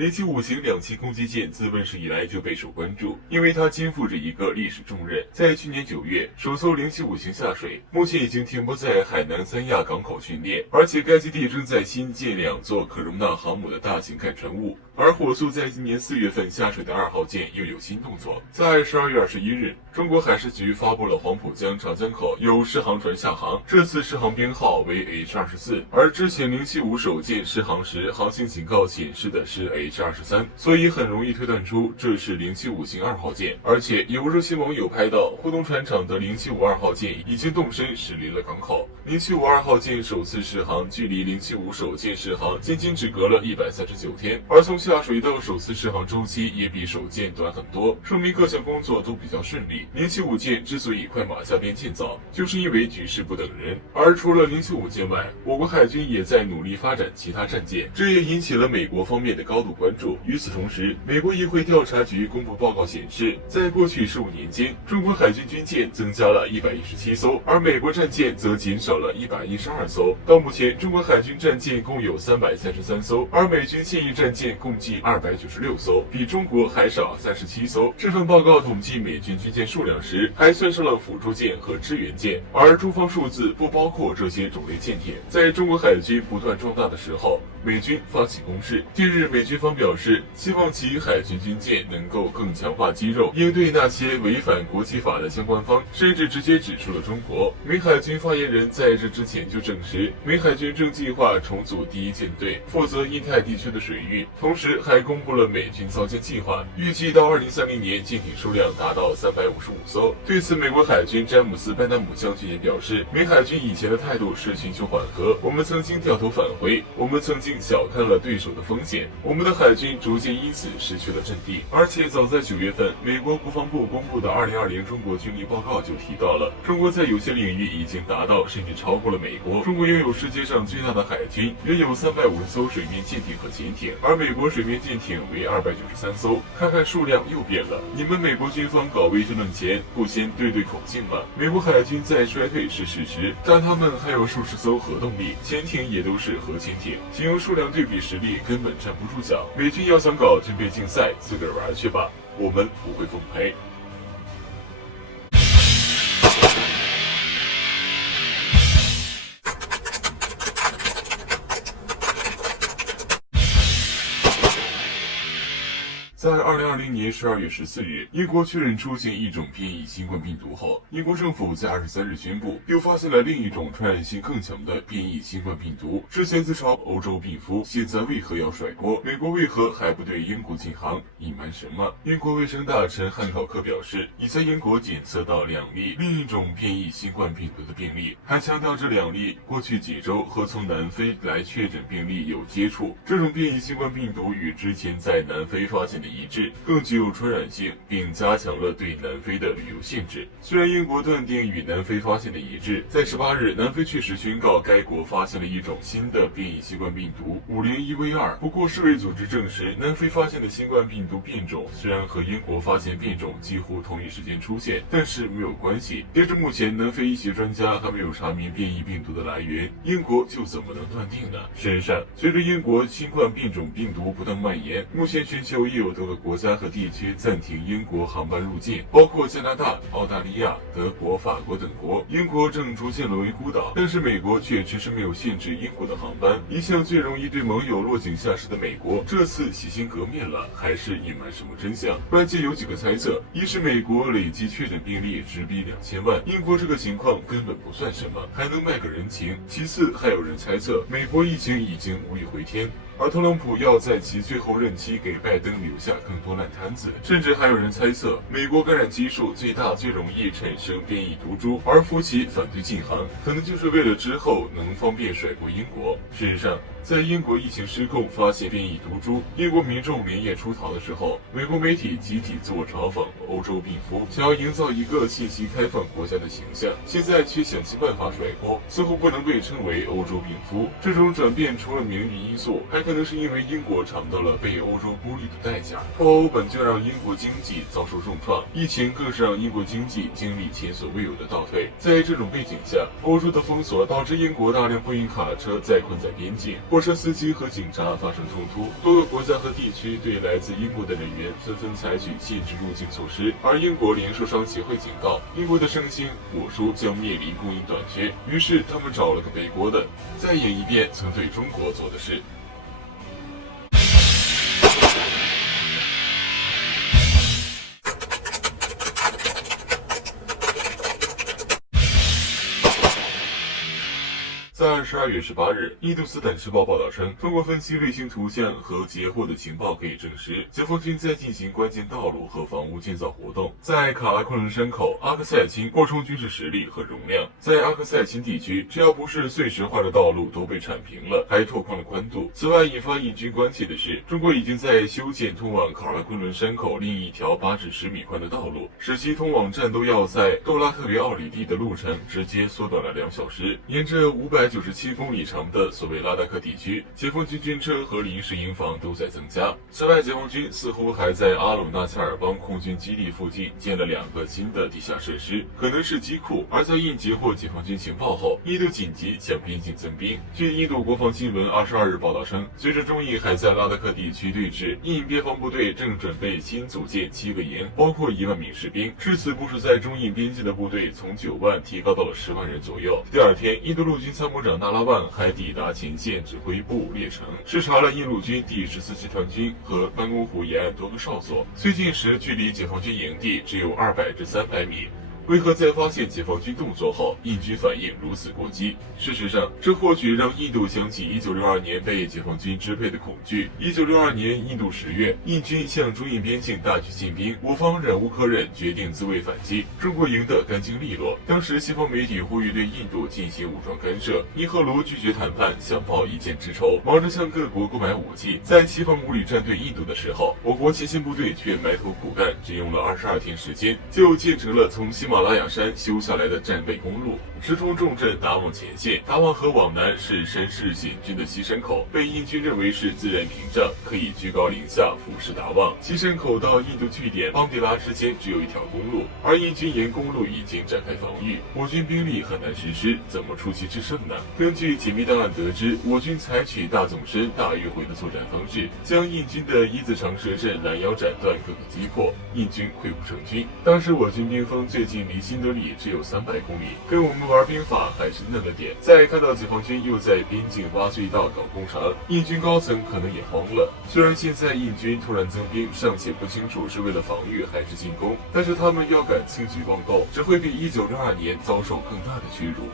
075型两栖攻击舰自问世以来就备受关注，因为它肩负着一个历史重任。在去年9月，首艘075型下水，目前已经停泊在海南三亚港口训练，而且该基地正在新建2座可容纳航母的大型干船坞。而火速在今年4月份下水的2号舰又有新动作，在12月21日，中国海事局发布了黄浦江长江口有试航船下航，这次试航编号为 H24， 而之前075首舰试航时航行警告显示的是 H23， 所以很容易推断出这是075型2号舰。而且有热心网友拍到，互动船厂的075 2号舰已经动身驶离了港口。075 2号舰首次试航距离075首舰试航仅只隔了139天，而从下水到首次试航周期也比首舰短很多，说明各项工作都比较顺利。075舰之所以快马加鞭建造，就是因为局势不等人。而除了075舰外，我国海军也在努力发展其他战舰，这也引起了美国方面的高度关注。与此同时，美国议会调查局公布报告显示，在过去15年间，中国海军军舰增加了117艘，而美国战舰则减少了112艘。到目前，中国海军战舰共有333艘，而美军现役战舰共计296艘，比中国还少37艘。这份报告统计美军军舰数量时，还算上了辅助舰和支援舰，而中方数字不包括这些种类舰艇。在中国海军不断壮大的时候，美军发起攻势。近日，美军方表示，希望其海军军舰能够更强化肌肉，应对那些违反国际法的相关方，甚至直接指出了中国。美海军发言人在这之前就证实，美海军正计划重组第1舰队，负责印太地区的水域，同时还公布了美军造舰计划，预计到2030年舰艇数量达到355艘。对此，美国海军詹姆斯·班纳姆将军也表示，美海军以前的态度是寻求缓和，我们曾经掉头返回，我们曾经小看了对手的风险，我们的海军逐渐因此失去了阵地。而且早在9月份，美国国防部公布的2020中国军力报告就提到了，中国在有些领域已经达到甚至超过了美国。中国拥有世界上最大的海军，约有350艘水面舰艇和潜艇，而美国水面舰艇为293艘。看看数量又变了，你们美国军方搞威震论前，不先对口径吗？美国海军在衰退是事实，但他们还有数十艘核动力，潜艇也都是核潜艇，仅用数量对比实力根本站不住脚。美军要想搞军备竞赛，自个儿玩去吧，我们不会奉陪。在2020年12月14日，英国确认出现一种变异新冠病毒后，英国政府在23日宣布，又发现了另一种传染性更强的变异新冠病毒。之前自嘲欧洲病夫，现在为何要甩锅？美国为何还不对英国禁航？隐瞒什么？英国卫生大臣汉考克表示，已在英国检测到2例另一种变异新冠病毒的病例，还强调这2例过去几周和从南非来确诊病例有接触。这种变异新冠病毒与之前在南非发现的一致，更具有传染性，并加强了对南非的旅游限制。虽然英国断定与南非发现的一致，在18日，南非确实宣告该国发现了一种新的变异新冠病毒 501V2。不过，世卫组织证实，南非发现的新冠病毒变种虽然和英国发现变种几乎同一时间出现，但是没有关系。截至目前，南非医学专家还没有查明变异病毒的来源，英国就怎么能断定呢？事实上，随着英国新冠变种病毒不断蔓延，目前全球已有多个国家和地区暂停英国航班入境，包括加拿大、澳大利亚、德国、法国等国。英国正逐渐沦为孤岛，但是美国却迟迟没有限制英国的航班。一向最容易对盟友落井下石的美国，这次洗心革面了，还是隐瞒什么真相？外界有几个猜测：一是美国累计确诊病例直逼2000万，英国这个情况根本不算什么，还能卖个人情；其次，还有人猜测美国疫情已经无力回天，而特朗普要在其最后任期给拜登留下更多烂摊子，甚至还有人猜测美国感染基数最大、最容易产生变异毒株，而夫妻反对禁航，可能就是为了之后能方便甩锅英国。事实上，在英国疫情失控、发现变异毒株，英国民众连夜出逃的时候，美国媒体集体自我嘲讽欧洲病夫，想要营造一个信息开放国家的形象，现在却想尽办法甩锅，似乎不能被称为欧洲病夫。这种转变除了名誉因素，还可能是因为英国尝到了被欧洲孤立的代价。脱欧本就让英国经济遭受重创，疫情更是让英国经济经历前所未有的倒退。在这种背景下，欧洲的封锁导致英国大量货运卡车再困在边境，货车司机和警察发生冲突，多个国家和地区对来自英国的人员纷纷采取限制入境措施。而英国零售商协会警告，英国的生鲜果蔬将面临供应短缺，于是他们找了个背锅的。再演一遍曾对中国做的事。在12月18日，印度斯坦时报报道称，通过分析卫星图像和截获的情报可以证实，解放军在进行关键道路和房屋建造活动。在卡拉昆仑山口，阿克塞钦扩充军事实力和容量。在阿克塞钦地区，只要不是碎石化的道路都被铲平了，还拓宽了宽度。此外，引发印军关切的是，中国已经在修建通往卡拉昆仑山口另一条8至10米宽的道路，使其通往战斗要塞杜拉特别奥里蒂的路程直接缩短了2小时。沿着597公里长的所谓拉达克地区，解放军军车和临时营房都在增加。此外，解放军似乎还在阿鲁纳恰尔邦空军基地附近建了2个新的地下设施，可能是机库。而在印截获解放军情报后，印度紧急向边境增兵。据印度国防新闻22日报道称，随着中印还在拉达克地区对峙，印边防部队正准备新组建7个营，包括1万名士兵。至此，部署在中印边境的部队从9万提高到了10万人左右。第二天，印度陆军参谋长纳拉万还抵达前线指挥部列城，视察了印陆军第14集团军和班公湖沿岸多个哨所。最近时，距离解放军营地只有200至300米。为何在发现解放军动作后，印军反应如此过激？事实上，这或许让印度想起1962年被解放军支配的恐惧。1962年印度10月，印军向中印边境大举进兵，我方忍无可忍，决定自卫反击。中国赢得干净利落。当时西方媒体呼吁对印度进行武装干涉，尼赫卢拒绝谈判，想报一箭之仇，忙着向各国购买武器。在西方无力站队印度的时候，我国前线部队却埋头苦干，只用了22天时间，就建成了从喜马拉雅山修下来的战备公路，直通重镇达旺前线。达旺河往南是山势险峻的西山口，被印军认为是自然屏障，可以居高临下俯视达旺。西山口到印度据点邦迪拉之间只有一条公路，而印军沿公路已经展开防御，我军兵力很难实施，怎么出奇制胜呢？根据解密档案得知，我军采取大纵深、大迂回的作战方式，将印军的一字长蛇阵拦腰斩断，各个击破，印军溃不成军。当时我军兵锋最近离新德里只有300公里，跟我们玩兵法还是嫩了点。再看到解放军又在边境挖隧道搞工程，印军高层可能也慌了。虽然现在印军突然增兵，尚且不清楚是为了防御还是进攻，但是他们要敢轻举妄动，只会比1962年遭受更大的屈辱。